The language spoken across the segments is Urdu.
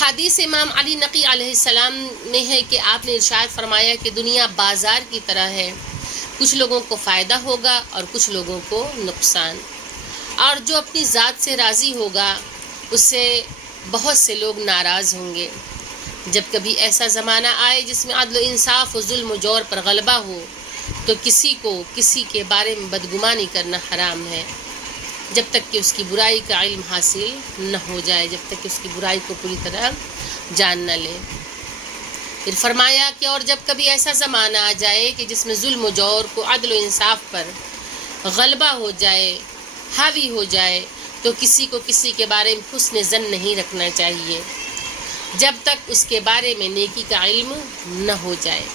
احادیث امام علی نقی علیہ السلام میں ہے کہ آپ نے ارشاد فرمایا کہ دنیا بازار کی طرح ہے، کچھ لوگوں کو فائدہ ہوگا اور کچھ لوگوں کو نقصان، اور جو اپنی ذات سے راضی ہوگا اس سے بہت سے لوگ ناراض ہوں گے۔ جب کبھی ایسا زمانہ آئے جس میں عدل و انصاف و ظلم و جور پر غلبہ ہو تو کسی کو کسی کے بارے میں بدگمانی کرنا حرام ہے، جب تک کہ اس کی برائی کا علم حاصل نہ ہو جائے، جب تک کہ اس کی برائی کو پوری طرح جان نہ لے۔ پھر فرمایا کہ اور جب کبھی ایسا زمانہ آ جائے کہ جس میں ظلم و جور کو عدل و انصاف پر غلبہ ہو جائے، حاوی ہو جائے، تو کسی کو کسی کے بارے میں حسن ظن نہیں رکھنا چاہیے جب تک اس کے بارے میں نیکی کا علم نہ ہو جائے۔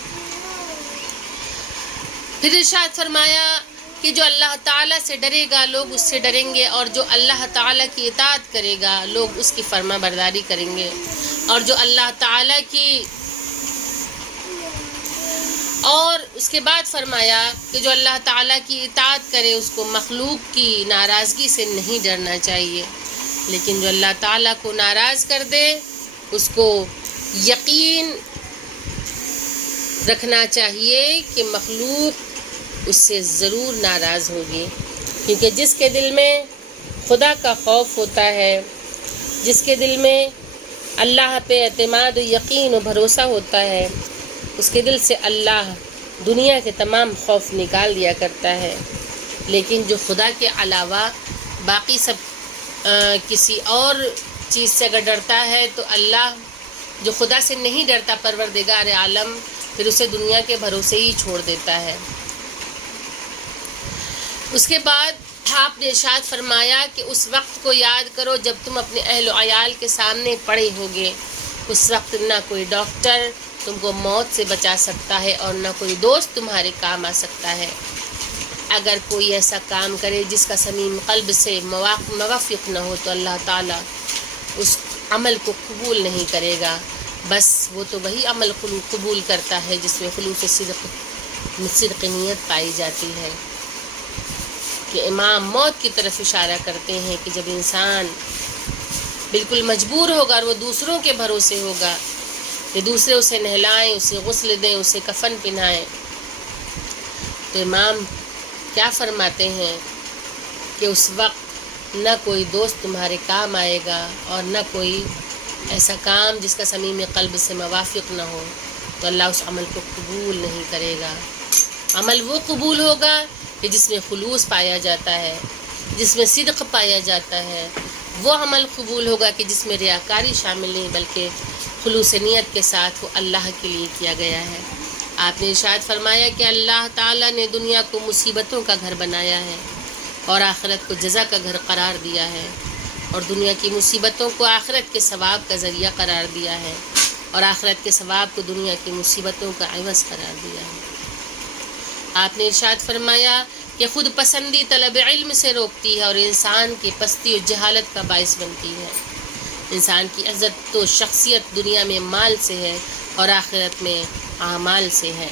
پھر ارشاد فرمایا کہ جو اللہ تعالیٰ سے ڈرے گا لوگ اس سے ڈریں گے، اور جو اللہ تعالیٰ کی اطاعت کرے گا لوگ اس کی فرما برداری کریں گے، اور جو اللہ تعالیٰ کی، اور اس کے بعد فرمایا کہ جو اللہ تعالیٰ کی اطاعت کرے اس کو مخلوق کی ناراضگی سے نہیں ڈرنا چاہیے، لیکن جو اللہ تعالیٰ کو ناراض کر دے اس کو یقین رکھنا چاہیے کہ مخلوق اس سے ضرور ناراض ہوگی، کیونکہ جس کے دل میں خدا کا خوف ہوتا ہے، جس کے دل میں اللہ پہ اعتماد و یقین و بھروسہ ہوتا ہے، اس کے دل سے اللہ دنیا کے تمام خوف نکال دیا کرتا ہے۔ لیکن جو خدا کے علاوہ باقی سب کسی اور چیز سے اگر ڈرتا ہے تو اللہ جو خدا سے نہیں ڈرتا، پروردگار عالم، پھر اسے دنیا کے بھروسے ہی چھوڑ دیتا ہے۔ اس کے بعد آپ نے ارشاد فرمایا کہ اس وقت کو یاد کرو جب تم اپنے اہل و عیال کے سامنے پڑے ہوگے، اس وقت نہ کوئی ڈاکٹر تم کو موت سے بچا سکتا ہے اور نہ کوئی دوست تمہارے کام آ سکتا ہے۔ اگر کوئی ایسا کام کرے جس کا صمیم قلب سے موافق نہ ہو تو اللہ تعالیٰ اس عمل کو قبول نہیں کرے گا، بس وہ تو وہی عمل قبول کرتا ہے جس میں خلوص صدق نیت پائی جاتی ہے۔ کہ امام موت کی طرف اشارہ کرتے ہیں کہ جب انسان بالکل مجبور ہوگا اور وہ دوسروں کے بھروسے ہوگا کہ دوسرے اسے نہلائیں، اسے غسل دیں، اسے کفن پہنائیں، تو امام کیا فرماتے ہیں کہ اس وقت نہ کوئی دوست تمہارے کام آئے گا اور نہ کوئی ایسا کام جس کا صمیم قلب سے موافق نہ ہو، تو اللہ اس عمل کو قبول نہیں کرے گا۔ عمل وہ قبول ہوگا کہ جس میں خلوص پایا جاتا ہے، جس میں صدق پایا جاتا ہے، وہ عمل قبول ہوگا کہ جس میں ریاکاری شامل نہیں بلکہ خلوص نیت کے ساتھ وہ اللہ کے لیے کیا گیا ہے۔ آپ نے ارشاد فرمایا کہ اللہ تعالیٰ نے دنیا کو مصیبتوں کا گھر بنایا ہے اور آخرت کو جزا کا گھر قرار دیا ہے، اور دنیا کی مصیبتوں کو آخرت کے ثواب کا ذریعہ قرار دیا ہے، اور آخرت کے ثواب کو دنیا کی مصیبتوں کا عوض قرار دیا ہے۔ آپ نے ارشاد فرمایا کہ خود پسندی طلب علم سے روکتی ہے اور انسان کی پستی و جہالت کا باعث بنتی ہے۔ انسان کی عزت و شخصیت دنیا میں مال سے ہے اور آخرت میں اعمال سے ہے۔